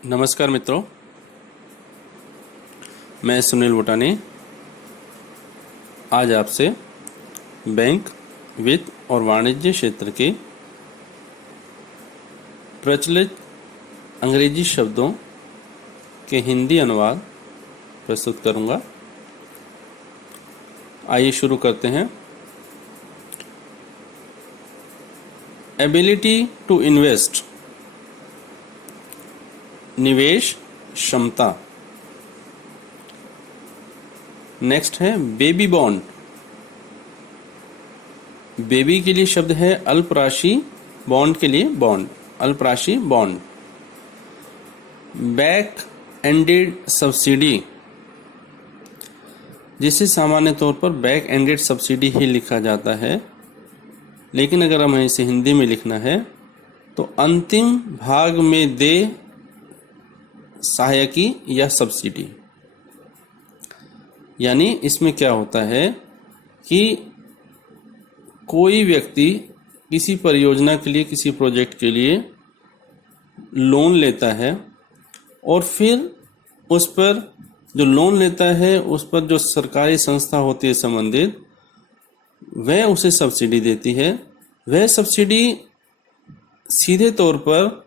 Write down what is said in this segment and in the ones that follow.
नमस्कार मित्रों, मैं सुनील वोटानी आज आपसे बैंक, वित्त और वाणिज्य क्षेत्र के प्रचलित अंग्रेजी शब्दों के हिंदी अनुवाद प्रस्तुत करूंगा। आइए शुरू करते हैं। एबिलिटी टू इन्वेस्ट, निवेश क्षमता। नेक्स्ट है बेबी बॉन्ड। बेबी के लिए शब्द है अल्पराशि, बॉन्ड के लिए बॉन्ड, अल्पराशि बॉन्ड। बैक एंडेड सब्सिडी, जिसे सामान्य तौर पर बैक एंडेड सब्सिडी ही लिखा जाता है, लेकिन अगर हमें इसे हिंदी में लिखना है तो अंतिम भाग में दे सहायकी या सब्सिडी। यानी इसमें क्या होता है कि कोई व्यक्ति किसी परियोजना के लिए, किसी प्रोजेक्ट के लिए लोन लेता है और फिर उस पर जो लोन लेता है उस पर जो सरकारी संस्था होती है संबंधित, वह उसे सब्सिडी देती है। वह सब्सिडी सीधे तौर पर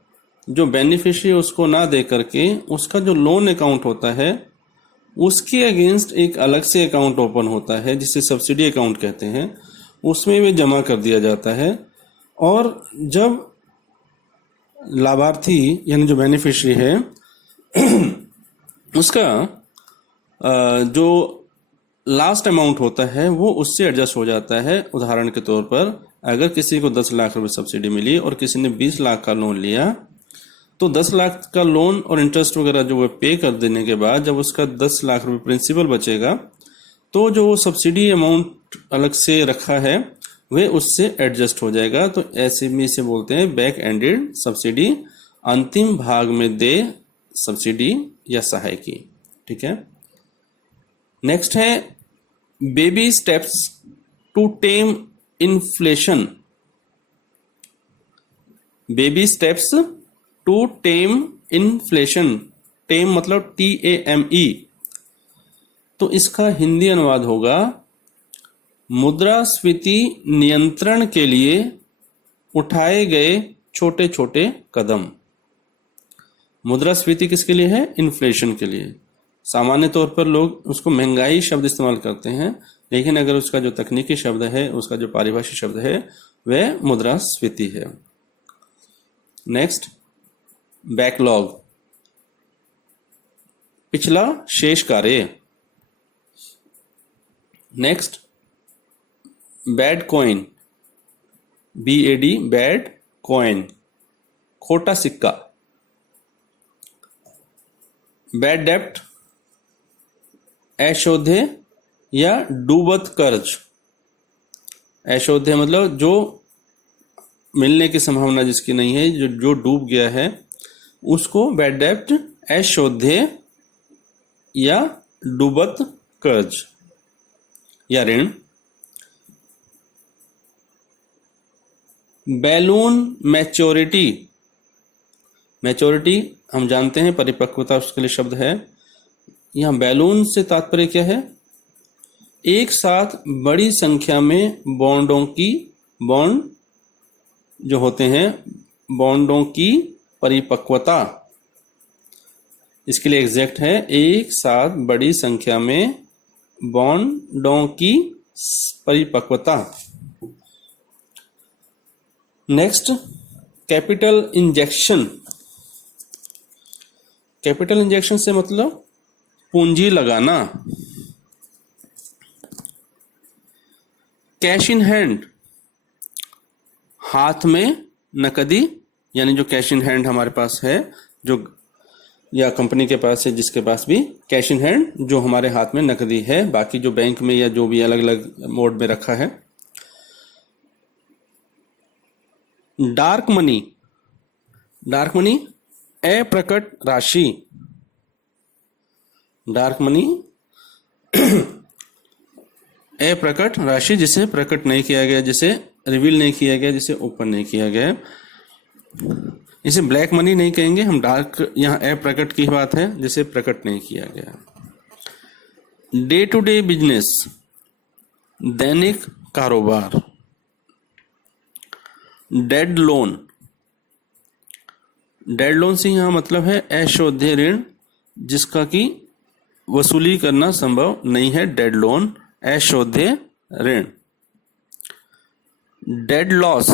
जो बेनिफिशियरी उसको ना दे करके उसका जो लोन अकाउंट होता है उसके अगेंस्ट एक अलग से अकाउंट ओपन होता है जिसे सब्सिडी अकाउंट कहते हैं, उसमें भी जमा कर दिया जाता है। और जब लाभार्थी यानी जो बेनिफिशियरी है उसका जो लास्ट अमाउंट होता है वो उससे एडजस्ट हो जाता है। उदाहरण के तौर पर अगर किसी को 10 लाख रुपए सब्सिडी मिली और किसी ने 20 लाख का लोन लिया, तो 10 लाख का लोन और इंटरेस्ट वगैरह जो वो पे कर देने के बाद जब उसका 10 लाख रुपए प्रिंसिपल बचेगा तो जो वो सब्सिडी अमाउंट अलग से रखा है वह उससे एडजस्ट हो जाएगा। तो ऐसे में इसे बोलते हैं बैक एंडेड सब्सिडी, अंतिम भाग में दे सब्सिडी या सहायकी। ठीक है। नेक्स्ट है baby steps to tame inflation. Baby steps to tame inflation, tame मतलब TAME, तो इसका हिंदी अनुवाद होगा मुद्रास्फीति नियंत्रण के लिए उठाए गए छोटे छोटे कदम। मुद्रास्फीति किसके लिए है? इन्फ्लेशन के लिए। सामान्य तौर पर लोग उसको महंगाई शब्द इस्तेमाल करते हैं, लेकिन अगर उसका जो तकनीकी शब्द है, उसका जो पारिभाषिक शब्द है, वह मुद्रास्फीति है। नेक्स्ट बैकलॉग, पिछला शेष कार्य। Next bad coin, BAD bad coin, खोटा सिक्का। बैड डेप्ट, अशोध्य या डूबत कर्ज। अशोध्य मतलब जो मिलने की संभावना जिसकी नहीं है, जो डूब गया है, उसको बैड डेप्ट, अशोध्य या डूबत कर्ज या ऋण। बैलून मैच्योरिटी, मैच्योरिटी हम जानते हैं परिपक्वता उसके लिए शब्द है। यहां बैलून से तात्पर्य क्या है? एक साथ बड़ी संख्या में बॉन्ड जो होते हैं, बॉन्डों की परिपक्वता। इसके लिए एग्जैक्ट है एक साथ बड़ी संख्या में बॉन्डों की परिपक्वता। Next capital injection. Capital injection से मतलब पूंजी लगाना। कैश इन हैंड, हाथ में नकदी, यानी जो कैश इन हैंड हमारे पास है, जो या कंपनी के पास है, जिसके पास भी कैश इन हैंड, जो हमारे हाथ में नकदी है, बाकी जो बैंक में या जो भी अलग अलग मोड में रखा है। डार्क मनी, डार्क मनी अप्रकट राशि। डार्क मनी अप्रकट राशि, जिसे प्रकट नहीं किया गया, जिसे रिवील नहीं किया गया, जिसे ओपन नहीं किया गया। इसे ब्लैक मनी नहीं कहेंगे हम, डार्क, यहाँ अप्रकट की बात है जिसे प्रकट नहीं किया गया। डे टू डे बिजनेस, दैनिक कारोबार। डेड लोन, डेड लोन से यहाँ मतलब है अशोध्य ऋण जिसका कि वसूली करना संभव नहीं है, डेड लोन, अशोध्य ऋण। डेड लॉस,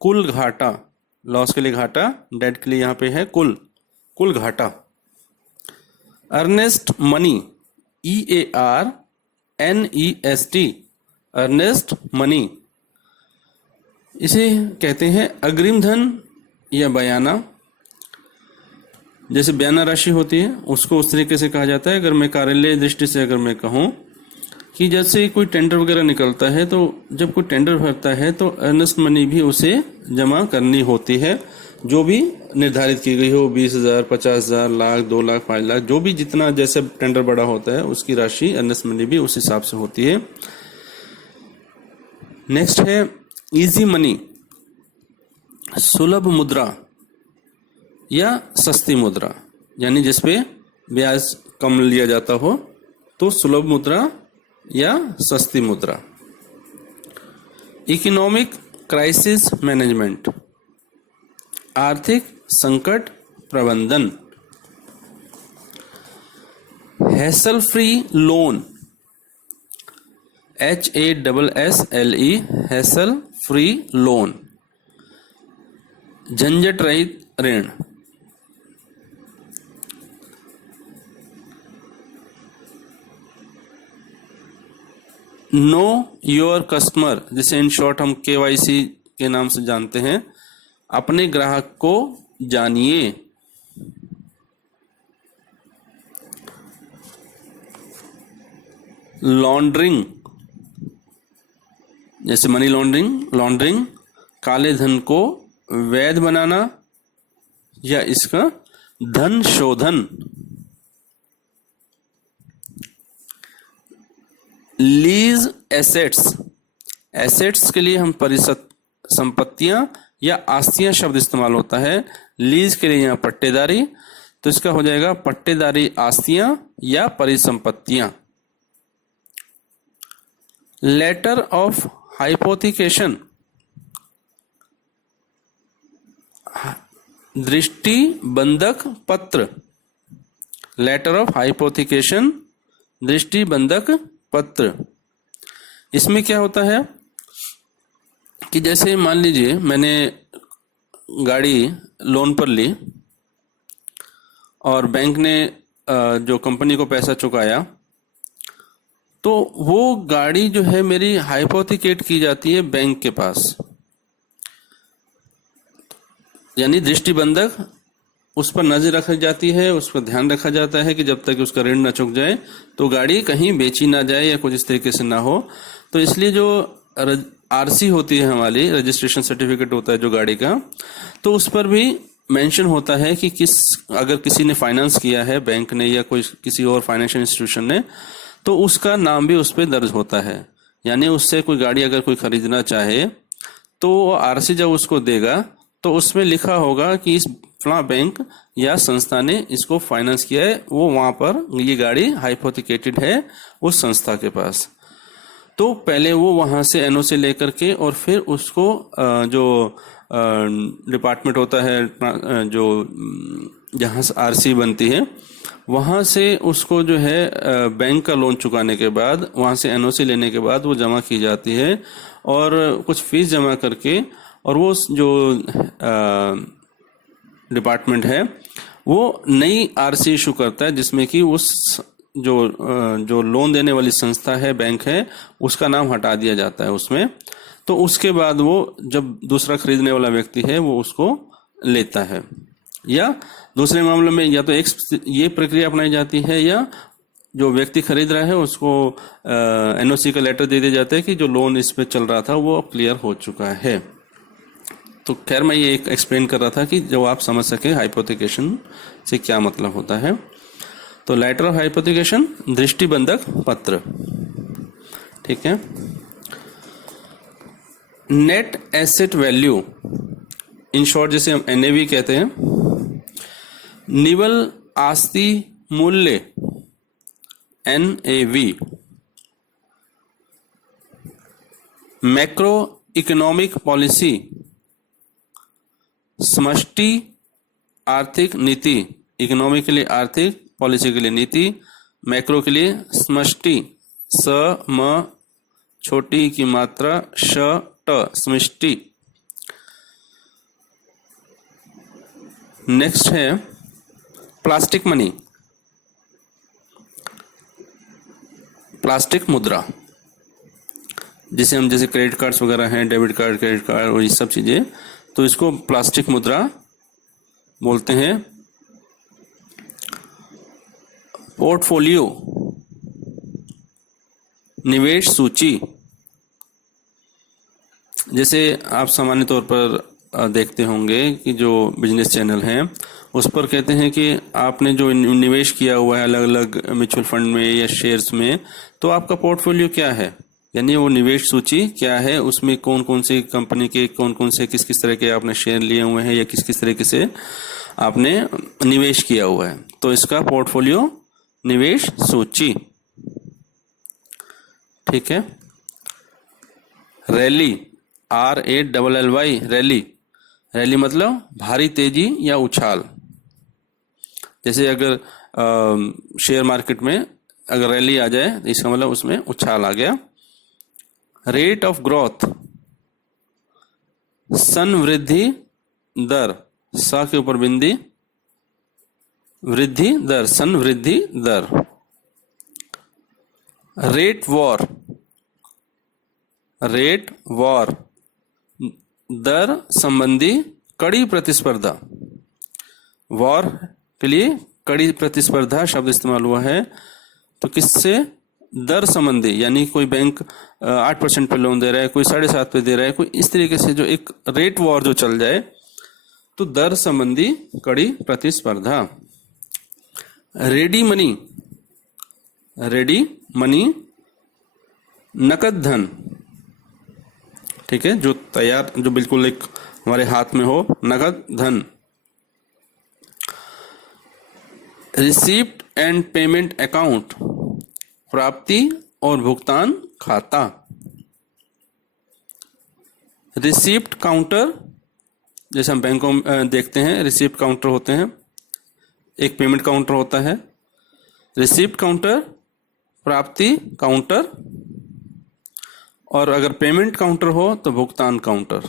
कुल घाटा, लॉस के लिए घाटा, डेड के लिए यहाँ पे है कुल घाटा। Earnest money, EARNEST, earnest money, इसे कहते हैं अग्रिम धन या बयाना। जैसे बयाना राशि होती है उसको उस तरीके से कहा जाता है। अगर मैं कार्यालय दृष्टि से अगर मैं कहूँ कि जैसे कोई टेंडर वगैरह निकलता है तो जब कोई टेंडर भरता है तो अर्नेस्ट मनी भी उसे जमा करनी होती है, जो भी निर्धारित की गई हो, 20,000, 50,000, लाख, 2 लाख, 5 लाख, जो भी जितना जैसे टेंडर बड़ा होता है उसकी राशि अर्नेस्ट मनी भी उस हिसाब से होती है। नेक्स्ट है इजी मनी, सुलभ मुद्रा या सस्ती मुद्रा, यानी जिसपे ब्याज कम लिया जाता हो तो सुलभ मुद्रा या सस्ती मुद्रा। इकोनॉमिक क्राइसिस मैनेजमेंट, आर्थिक संकट प्रबंधन। Hassle free loan, HASSLE, hassle free loan, झंझट रहित ऋण। नो योर कस्टमर, जिसे इन शॉर्ट हम KYC के नाम से जानते हैं, अपने ग्राहक को जानिए। लॉन्ड्रिंग, जैसे मनी लॉन्ड्रिंग, काले धन को वैध बनाना या इसका धन शोधन। लीज एसेट्स, एसेट्स के लिए हम संपत्तियां या आस्तियां शब्द इस्तेमाल होता है। लीज के लिए यहाँ पट्टेदारी, तो इसका हो जाएगा पट्टेदारी आस्तियां या परिसंपत्तियां। लेटर ऑफ हाइपोथिकेशन, दृष्टि बंधक पत्र। लेटर ऑफ हाइपोथिकेशन, दृष्टि बंधक पत्र। इसमें क्या होता है कि जैसे मान लीजिए मैंने गाड़ी लोन पर ली और बैंक ने जो कंपनी को पैसा चुकाया, तो वो गाड़ी जो है मेरी हाइपोथिकेट की जाती है बैंक के पास, यानी दृष्टिबंधक, उस पर नजर रखी जाती है, उस पर ध्यान रखा जाता है कि जब तक उसका ऋण न चुक जाए तो गाड़ी कहीं बेची ना जाए या कुछ इस तरीके से ना हो। तो इसलिए जो RC होती है हमारी, रजिस्ट्रेशन सर्टिफिकेट होता है जो गाड़ी का, तो उस पर भी मेंशन होता है कि अगर किसी ने फाइनेंस किया है, बैंक ने या कोई किसी और फाइनेंशियल इंस्टीट्यूशन ने, तो उसका नाम भी उस पर दर्ज होता है। यानी उससे कोई गाड़ी अगर कोई खरीदना चाहे तो RC जब उसको देगा तो उसमें लिखा होगा कि इस फला बैंक या संस्था ने इसको फाइनेंस किया है, वो वहां पर ये गाड़ी हाइपोथिकेटेड है उस संस्था के पास। तो पहले वो वहां से NOC लेकर के और फिर उसको जो डिपार्टमेंट होता है जो जहां से RC बनती है, वहां से उसको जो है बैंक का लोन चुकाने के बाद, वहां से NOC लेने के बाद वो जमा की जाती है और कुछ फीस जमा करके, और वो जो डिपार्टमेंट है वो नई RC इशू करता है जिसमें कि उस जो लोन देने वाली संस्था है, बैंक है, उसका नाम हटा दिया जाता है उसमें। तो उसके बाद वो जब दूसरा खरीदने वाला व्यक्ति है वो उसको लेता है, या दूसरे मामले में या तो ये प्रक्रिया अपनाई जाती है या जो व्यक्ति खरीद रहा है उसको NOC का लेटर दे दिया जाता है कि जो लोन इस पे चल रहा था वो क्लियर हो चुका है। तो खैर मैं ये एक्सप्लेन कर रहा था कि जो आप समझ सके हाइपोथिकेशन से क्या मतलब होता है। तो लेटर ऑफ हाइपोथिकेशन, दृष्टिबंधक पत्र, ठीक है। Net asset value, in short जिसे हम NAV कहते हैं, निवल आस्ति मूल्य NAV, मैक्रो इकोनॉमिक पॉलिसी समष्टि आर्थिक नीति, इकोनॉमिक के लिए आर्थिक, पॉलिसी के लिए नीति, मैक्रो के लिए समष्टि, स म छोटी की मात्रा श ट समष्टि। नेक्स्ट है प्लास्टिक मनी, प्लास्टिक मुद्रा, जिसे हम जैसे क्रेडिट कार्ड्स वगैरह हैं, डेबिट कार्ड, क्रेडिट कार्ड और ये सब चीजें, तो इसको प्लास्टिक मुद्रा बोलते हैं। पोर्टफोलियो, निवेश सूची, जैसे आप सामान्य तौर पर देखते होंगे कि जो बिजनेस चैनल हैं उस पर कहते हैं कि आपने जो निवेश किया हुआ है अलग अलग म्यूचुअल फंड में या शेयर्स में, तो आपका पोर्टफोलियो क्या है, यानी वो निवेश सूची क्या है, उसमें कौन कौन सी कंपनी के कौन कौन से किस किस तरह के आपने शेयर लिए हुए हैं या किस किस तरीके से आपने निवेश किया हुआ है, तो इसका पोर्टफोलियो निवेश सूची। ठीक है। रैली, RALLY, रैली, रैली मतलब भारी तेजी या उछाल। जैसे अगर शेयर मार्केट में अगर रैली आ जाए तो इसका मतलब उसमें उछाल आ गया। रेट ऑफ ग्रोथ, संवृद्धि दर, सा के ऊपर बिंदी, वृद्धि दर, संवृद्धि दर। रेट वॉर, रेट वॉर, दर संबंधी कड़ी प्रतिस्पर्धा। वॉर के लिए कड़ी प्रतिस्पर्धा शब्द इस्तेमाल हुआ है, तो किससे, दर संबंधी, यानी कोई बैंक 8% पे लोन दे रहा है, कोई 7.5 पे दे रहा है, कोई इस तरीके से जो एक रेट वॉर जो चल जाए, तो दर संबंधी कड़ी प्रतिस्पर्धा। रेडी मनी, रेडी मनी नकद धन, ठीक है, जो तैयार, जो बिल्कुल एक हमारे हाथ में हो, नकद धन। रिसीप्ट एंड पेमेंट अकाउंट, प्राप्ति और भुगतान खाता। रिसीप्ट काउंटर, जैसे हम बैंकों में देखते हैं रिसीप्ट काउंटर होते हैं, एक पेमेंट काउंटर होता है। रिसीप्ट काउंटर, प्राप्ति काउंटर, और अगर पेमेंट काउंटर हो तो भुगतान काउंटर।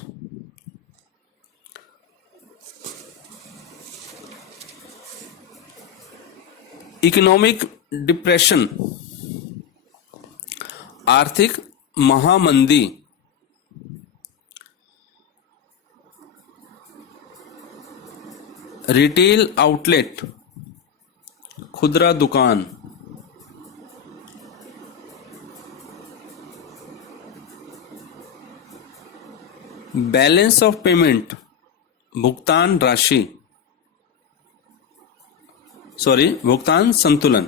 इकोनॉमिक डिप्रेशन, आर्थिक महामंदी। रिटेल आउटलेट, खुदरा दुकान। बैलेंस ऑफ पेमेंट, भुगतान राशि, सॉरी भुगतान संतुलन।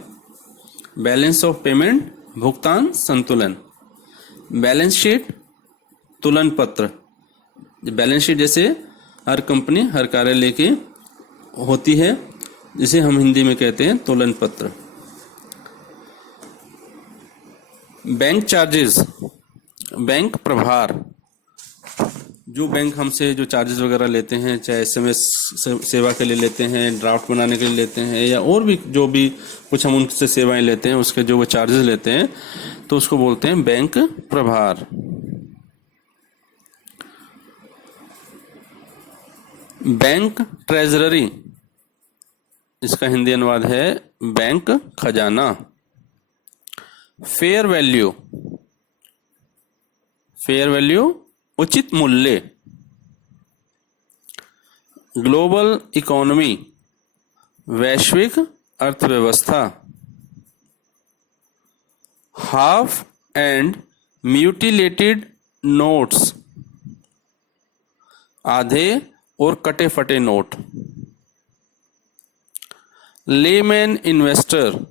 बैलेंस ऑफ पेमेंट, भुगतान संतुलन। बैलेंस शीट, तुलन पत्र। बैलेंस शीट जैसे हर कंपनी, हर कार्यालय की होती है, जिसे हम हिंदी में कहते हैं तुलन पत्र। बैंक चार्जेस, बैंक प्रभार, जो बैंक हमसे जो चार्जेस वगैरह लेते हैं, चाहे SMS सेवा के लिए लेते हैं, ड्राफ्ट बनाने के लिए लेते हैं, या और भी जो भी कुछ हम उनसे सेवाएं लेते हैं, उसके जो वो चार्जेस लेते हैं, तो उसको बोलते हैं बैंक प्रभार। बैंक ट्रेजररी, इसका हिंदी अनुवाद है बैंक खजाना। फेयर वैल्यू, फेयर वैल्यू उचित मूल्य। ग्लोबल इकोनॉमी, वैश्विक अर्थव्यवस्था। हाफ एंड म्यूटिलेटेड नोट्स, आधे और कटे फटे नोट। लेमैन इन्वेस्टर,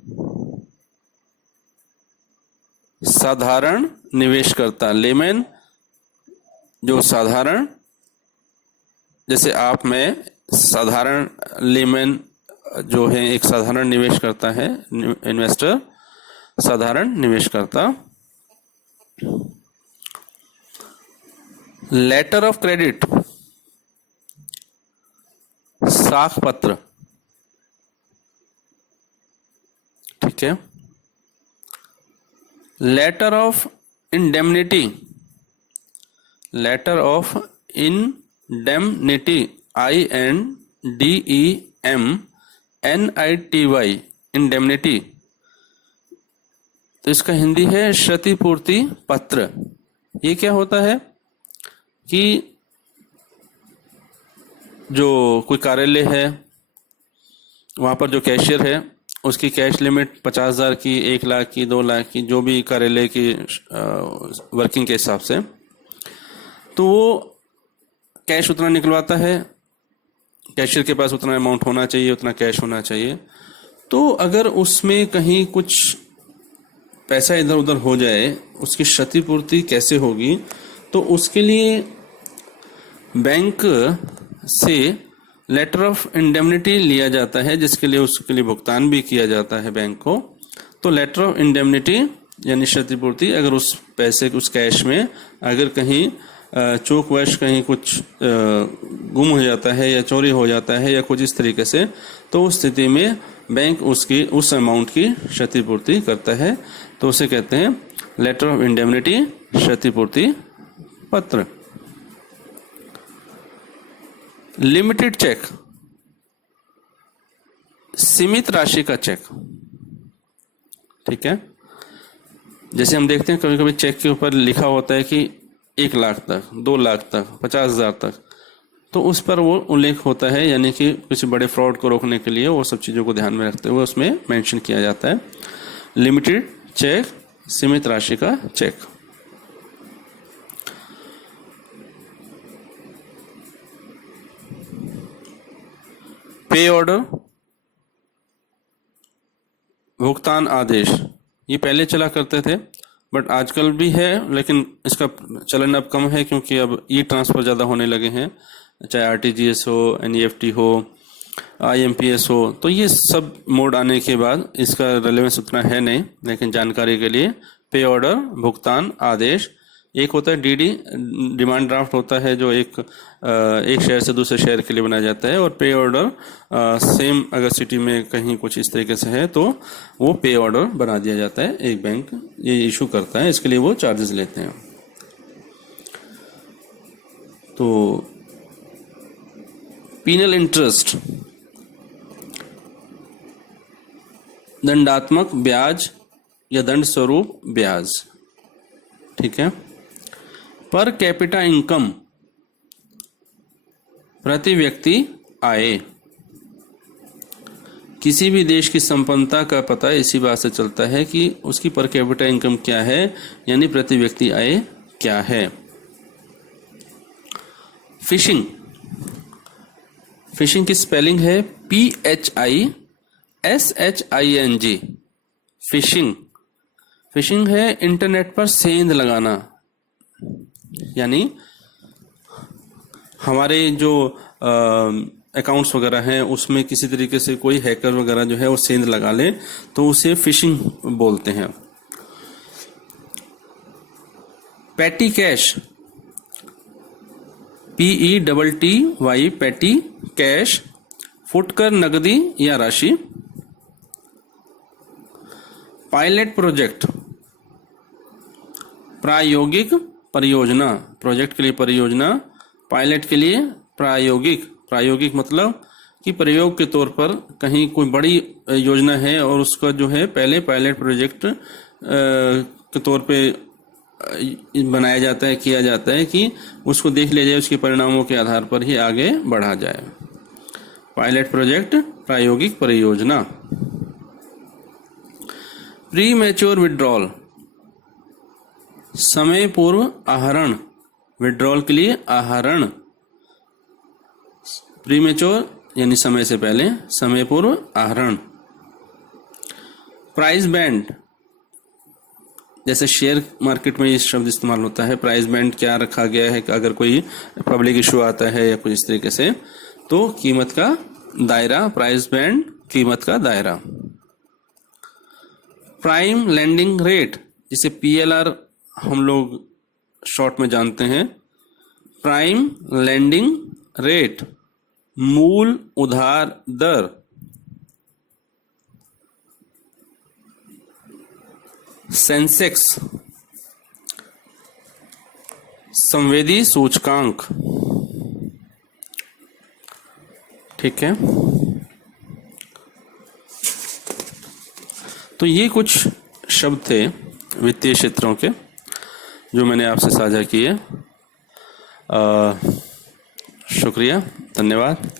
साधारण निवेशकर्ता। लेमैन जो साधारण जैसे आप में साधारण लेमैन जो है, एक साधारण निवेशकर्ता है, इन्वेस्टर, साधारण निवेशकर्ता। लेटर ऑफ क्रेडिट, साख पत्र, ठीक है। Letter of indemnity, letter of indemnity, INDEMNITY, indemnity, तो इसका हिंदी है क्षतिपूर्ति पत्र। ये क्या होता है कि जो कोई कार्यालय है, वहाँ पर जो कैशियर है, उसकी कैश लिमिट 50,000 की, 1 लाख की, 2 लाख की, जो भी कार्यालय की वर्किंग के हिसाब से, तो वो कैश उतना निकलवाता है। कैशियर के पास उतना अमाउंट होना चाहिए, उतना कैश होना चाहिए। तो अगर उसमें कहीं कुछ पैसा इधर उधर हो जाए, उसकी क्षतिपूर्ति कैसे होगी? तो उसके लिए बैंक से लेटर ऑफ इंडेमनिटी लिया जाता है, जिसके लिए उसके लिए भुगतान भी किया जाता है बैंक को। तो लेटर ऑफ इंडेमनिटी यानी क्षतिपूर्ति, अगर उस पैसे, उस कैश में अगर कहीं चूकवश कहीं कुछ गुम हो जाता है या चोरी हो जाता है या कुछ इस तरीके से, तो उस स्थिति में बैंक उसकी उस अमाउंट की क्षतिपूर्ति करता है। तो उसे कहते हैं लेटर ऑफ इंडेमनिटी, क्षतिपूर्ति पत्र। लिमिटेड चेक, सीमित राशि का चेक, ठीक है। जैसे हम देखते हैं कभी कभी चेक के ऊपर लिखा होता है कि 1 लाख तक, 2 लाख तक, 50,000 तक, तो उस पर वो उल्लेख होता है, यानी कि किसी बड़े फ्रॉड को रोकने के लिए वो सब चीज़ों को ध्यान में रखते हुए उसमें मेंशन किया जाता है। लिमिटेड चेक, सीमित राशि का चेक। पे ऑर्डर, भुगतान आदेश, ये पहले चला करते थे, बट आजकल भी है, लेकिन इसका चलन अब कम है क्योंकि अब ई ट्रांसफर ज़्यादा होने लगे हैं। चाहे RTGS हो, NEFT हो, IMPS हो, तो ये सब मोड आने के बाद इसका रेलेवेंस उतना है नहीं, लेकिन जानकारी के लिए पे ऑर्डर, भुगतान आदेश। एक होता है DD, डिमांड ड्राफ्ट होता है, जो एक शहर से दूसरे शहर के लिए बनाया जाता है। और पे ऑर्डर सेम अगर सिटी में कहीं कुछ इस तरीके से है तो वो पे ऑर्डर बना दिया जाता है, एक बैंक ये इशू करता है, इसके लिए वो चार्जेस लेते हैं। तो पीनल इंटरेस्ट, दंडात्मक ब्याज या दंड स्वरूप ब्याज, ठीक है। पर कैपिटा इनकम, प्रति व्यक्ति आय। किसी भी देश की संपन्नता का पता इसी बात से चलता है कि उसकी पर कैपिटा इनकम क्या है, यानी प्रति व्यक्ति आय क्या है। फिशिंग, फिशिंग की स्पेलिंग है PHISHING, फिशिंग। फिशिंग है इंटरनेट पर सेंध लगाना, यानी हमारे जो अकाउंट्स वगैरह हैं उसमें किसी तरीके से कोई हैकर वगैरह जो है वो सेंध लगा ले, तो उसे फिशिंग बोलते हैं। Petty cash, PETTY, petty cash, फुटकर नकदी या राशि। पायलट प्रोजेक्ट, प्रायोगिक परियोजना, प्रोजेक्ट के लिए परियोजना, पायलट के लिए प्रायोगिक। प्रायोगिक मतलब कि प्रयोग के तौर पर कहीं कोई बड़ी योजना है और उसका जो है पहले पायलट प्रोजेक्ट के तौर पे बनाया जाता है, किया जाता है कि उसको देख लिया जाए, उसके परिणामों के आधार पर ही आगे बढ़ा जाए। पायलट प्रोजेक्ट, प्रायोगिक परियोजना। प्री मैच्योर विड्रॉल, समय पूर्व आहरण, विड्रॉल के लिए आहरण। प्रीमेच्योर यानी समय से पहले, समय पूर्व आहरण। प्राइस बैंड, जैसे शेयर मार्केट में ये शब्द इस्तेमाल होता है, प्राइस बैंड क्या रखा गया है, अगर कोई पब्लिक इशू आता है या कुछ इस तरीके से, तो कीमत का दायरा, प्राइस बैंड कीमत का दायरा। प्राइम लैंडिंग रेट, जिसे पीएलआर हम लोग शॉर्ट में जानते हैं, प्राइम लैंडिंग रेट, मूल उधार दर। सेंसेक्स, संवेदी सूचकांक। ठीक है, तो ये कुछ शब्द थे वित्तीय क्षेत्रों के जो मैंने आपसे साझा किए। शुक्रिया, धन्यवाद।